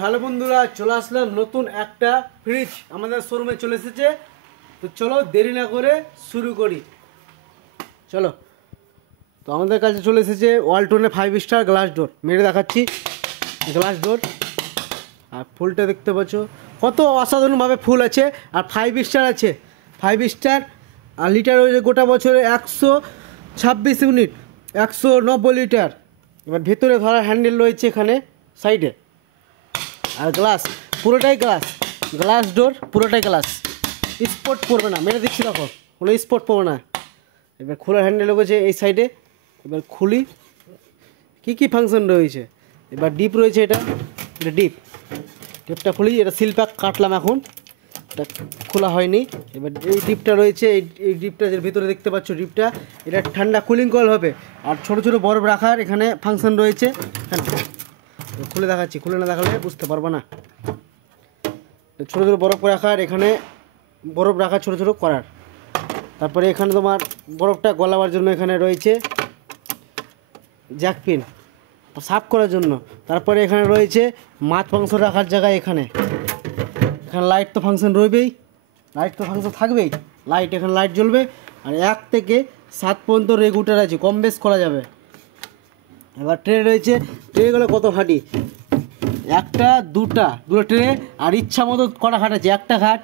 Hello বন্ধুরা, চলে আসলাম নতুন একটা ফ্রিজ আমাদের শোরুমে চলে এসেছে। তো চলো দেরি না করে শুরু করি। চলো, তো আমাদের কাছে চলে এসেছে ওয়ালটনের 5 স্টার গ্লাস ডোর। মেরে দেখাচ্ছি গ্লাস ডোর, আর ফুলটা দেখতে পাচ্ছ কত অসাধারণভাবে ফুল আছে। আর 5 স্টার আছে, 5 স্টার। আর লিটার রয়েছে গোটা বছরে 126 ইউনিট, 190 লিটার। এবার ভেতরে ধরার হ্যান্ডেল রয়েছে এখানে সাইডে। আর গ্লাস পুরোটাই গ্লাস, গ্লাস ডোর পুরোটাই গ্লাস। স্পট পড়বে না, মেরে দিচ্ছি দেখো, কোনো স্পট পড়বে না। এবার খোলার হ্যান্ডেল রয়েছে এই সাইডে। এবার খুলি, কি ফাংশন রয়েছে। এবার ডিপ রয়েছে, এটা ডিপটা খুলি। এটা সিল প্যাক কাটলাম, এখন এটা খোলা হয়নি। এবার এই ডিপটা রয়েছে, এই ডিপটা যে ভিতরে দেখতে পাচ্ছ ডিপটা, এটা ঠান্ডা কুলিং কয়েল হবে। আর ছোটো ছোটো বরফ রাখার এখানে ফাংশন রয়েছে। খুলে দেখাচ্ছি, খুলে না দেখালে বুঝতে পারবো না। ছোটো ছোটো বরফ রাখার, এখানে বরফ রাখা ছোটো ছোটো করার। তারপরে এখানে তোমার বরফটা গলাবার জন্য এখানে রয়েছে জ্যাক পিন সাফ করার জন্য। তারপরে এখানে রয়েছে মাছ মাংস রাখার জায়গায়। এখানে লাইট তো ফাংশন রইবেই, লাইট তো ফাংশন থাকবেই। লাইট, এখানে লাইট জ্বলবে। আর 1 থেকে 7 পর্যন্ত রেগুলেটর আছে, কম বেশ করা যাবে। এবার ট্রে রয়েছে, ট্রেগুলো কত খাটি, একটা দুটো ট্রে। আর ইচ্ছা মতো কটা খাট আছে, একটা খাট,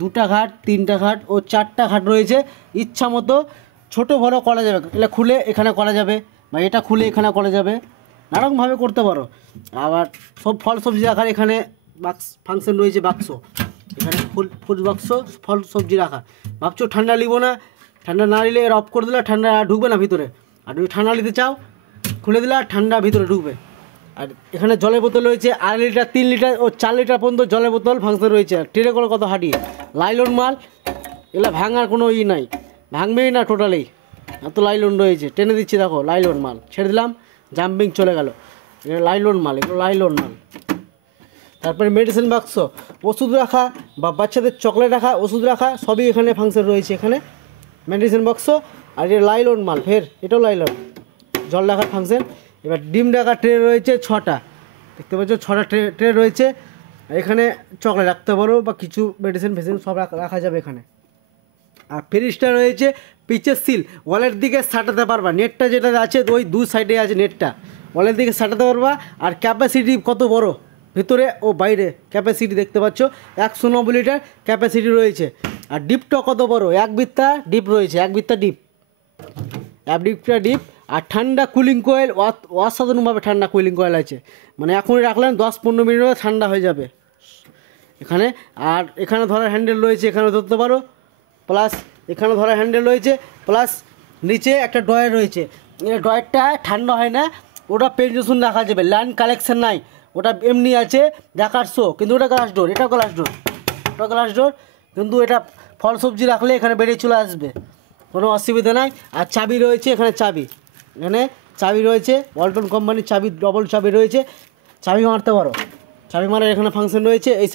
দুটা খাট, তিনটা খাট ও 4টা খাট রয়েছে। ইচ্ছা মতো ছোটো বড়ো করা যাবে। এটা খুলে এখানে করা যাবে, বা এটা খুলে এখানে করা যাবে, নানারকমভাবে করতে পারো। আবার সব ফল সবজি রাখার এখানে বাক্স ফাংশন রয়েছে। বাক্স, এখানে ফুল বাক্স, ফল সবজি রাখা। ভাবছো ঠান্ডা নিব না, ঠান্ডা না নিলে এর অফ করে দিলে ঠান্ডা ঢুকবে না ভিতরে। আর যদি ঠান্ডা নিতে চাও খুলে দিলে আর ঠান্ডা ভিতরে ঢুকবে। আর এখানে জলের বোতল রয়েছে 2.5 লিটার, 3 লিটার ও 4 লিটার পর্যন্ত জলের বোতল ফাংশন রয়েছে। আর ট্রে করে কত হাঁটি, লাইলন মাল। এগুলো ভাঙার কোনো নাই, ভাঙবেই না টোটালি, এত লাইলন রয়েছে। টেনে দিচ্ছি দেখো, লাইলন মাল ছেড়ে দিলাম, জাম্পিং চলে গেল। এটা লাইলন মাল, এগুলো লাইলন মাল। তারপরে মেডিসিন বাক্স, ওষুধ রাখা বা বাচ্চাদের চকলেট রাখা, ওষুধ রাখা, সবই এখানে ফাংশন রয়েছে। এখানে মেডিসিন বাক্স। আর এটা লাইলন মাল, ফের এটাও লাইলন, জল রাখার ফাংশন। এবার ডিম রাখা ট্রে রয়েছে 6টা, দেখতে পাচ্ছ 6টা ট্রে রয়েছে। এখানে চকলেট রাখতে পারো বা কিছু মেডিসিন ফেসিন সব রাখা যাবে এখানে। আর ফ্রিজটা রয়েছে পিচের সিল, ওয়ালের দিকে সাটাতে পারবা। নেটটা যেটা আছে ওই 2 সাইডে আছে, নেটটা ওয়ালের দিকে সাটাতে পারবা। আর ক্যাপাসিটি কত বড়, ভিতরে ও বাইরে ক্যাপাসিটি দেখতে পাচ্ছ 190 লিটার ক্যাপাসিটি রয়েছে। আর ডিপটা কত বড়, 1 বিত্তা ডিপ রয়েছে, 1 বিত্তা ডিপ, 1 বিত্তা ডিপ। আর ঠান্ডা কুলিং কয়েল, অসাধারণভাবে ঠান্ডা কুলিং কয়েল আছে। মানে এখনই রাখলেন 10-15 মিনিটে ঠান্ডা হয়ে যাবে এখানে। আর এখানে ধরার হ্যান্ডেল রয়েছে, এখানে ধরতে পারো। প্লাস এখানে ধরার হ্যান্ডেল রয়েছে, প্লাস নিচে একটা ড্রয়ার রয়েছে। এই ড্রয়ারটা ঠান্ডা হয় না, ওটা পেন্টেশন রাখা যাবে, লাইন কালেকশন নাই, ওটা এমনি আছে দেখার শো। কিন্তু ওটা গ্লাস ডোর, এটাও গ্লাস ডোর, ওটা গ্লাস ডোর। কিন্তু এটা ফল সবজি রাখলে এখানে বেরিয়ে চলে আসবে, কোনো অসুবিধা নাই। আর চাবি রয়েছে, এখানে চাবি রয়েছে, ওয়ালটন কোম্পানির চাবি, ডবল চাবি রয়েছে, চাবি মারতে পারো। চাবি মারার এখানে ফাংশন রয়েছে এই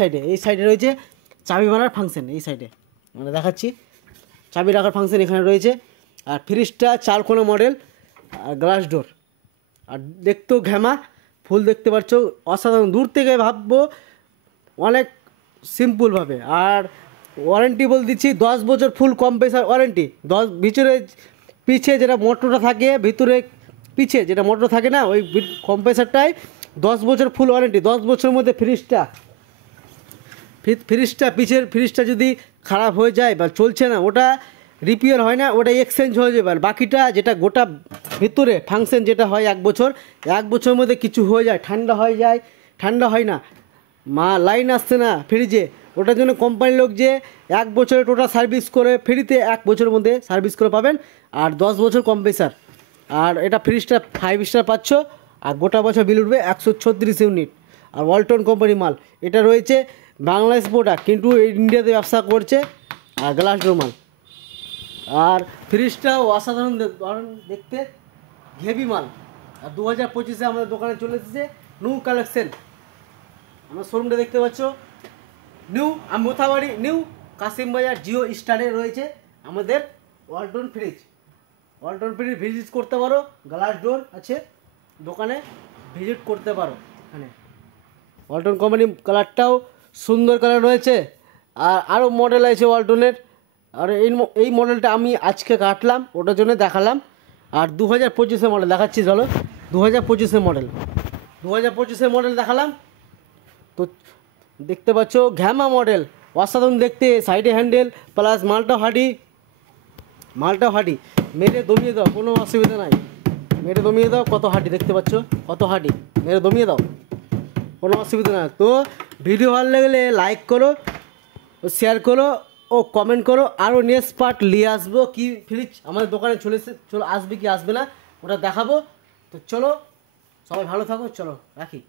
সাইডে রয়েছে চাবি মারার ফাংশন। এই সাইডে মানে দেখাচ্ছি, চাবি রাখার ফাংশন এখানে রয়েছে। আর ফ্রিজটা 4 কোণা মডেল, আর গ্লাস ডোর। আর দেখতেও ঘ্যামা, ফুল দেখতে পাচ্ছ অসাধারণ। দূর থেকে ভাববো অনেক সিম্পলভাবে। আর ওয়ারেন্টি বলে দিচ্ছি 10 বছর ফুল কম্প্রেসার ওয়ারেন্টি। 10 ভিতরে পিছে যেটা মোটরটা থাকে, ভিতরে পিছে যেটা মোটর থাকে না, ওই কম্প্রেসারটাই 10 বছর ফুল ওয়ারেন্টি। 10 বছরের মধ্যে ফ্রিজটা পিছের ফ্রিজটা যদি খারাপ হয়ে যায় বা চলছে না, ওটা রিপেয়ার হয় না, ওটা এক্সচেঞ্জ হয়ে যাবে। আর বাকিটা যেটা গোটা ভিতরে ফাংশন যেটা হয় 1 বছর, 1 বছরের মধ্যে কিছু হয়ে যায়, ঠান্ডা হয়ে যায়, ঠান্ডা হয় না, লাইন আসছে না ফ্রিজে, ওটার জন্য কোম্পানির লোক যে 1 বছরে টোটাল সার্ভিস করে ফ্রিতে 1 বছরের মধ্যে সার্ভিস করে পাবেন। আর 10 বছর কম্প্রেসার। আর এটা ফ্রিজটা 5 স্টার পাচ্ছ। আর গোটা বছর বিল উঠবে 136 ইউনিট। আর ওয়ালটন কোম্পানি মাল। এটা রয়েছে বাংলাদেশ প্রোডাক্ট, কিন্তু ইন্ডিয়াতে ব্যবসা করছে। আর গ্লাস ডোর মাল। আর ফ্রিজটাও অসাধারণ দেখতে, হেভি মাল। আর 2025-এ আমাদের দোকানে চলে এসেছে নিউ কালেকশন। আমার শোরুমটা দেখতে পাচ্ছ, নিউ মোথাবাড়ি, নিউ কাশিমবাজার জিও স্টারে রয়েছে আমাদের ওয়ালটন ফ্রিজ। ভিজিট করতে পারো, গ্লাস ডোর আছে দোকানে, ভিজিট করতে পারো। এখানে ওয়ালটন কোম্পানি কালারটাও সুন্দর কালার রয়েছে। আর আরও মডেল আছে ওয়ালটনের। আর এই মডেলটা আমি আজকে কাটলাম, ওটার জন্য দেখালাম। আর 2025-এর মডেল দেখাচ্ছি, চলো 2025-এর মডেল, 2025-এর মডেল দেখালাম। তো দেখতে পাচ্ছ ঘ্যামা মডেল, অসাধারণ দেখতে, সাইডে হ্যান্ডেল প্লাস মালটাও হাঁটি, মেরে দমিয়ে দাও, কোনো অসুবিধা নাই, মেরে দমিয়ে দাও। কত হাঁটি দেখতে পাচ্ছ, কত হাঁটি, মেরে দমিয়ে দাও, কোনো অসুবিধা না। তো ভিডিও ভালো লাগলে লাইক করো, শেয়ার করো ও কমেন্ট করো। আরও নেক্সট পার্ট নিয়ে আসবো, কি ফ্রিজ আমাদের দোকানে চলে আসবে কি আসবে না ওটা দেখাবো। তো চলো সবাই ভালো থাকো, চলো রাখি।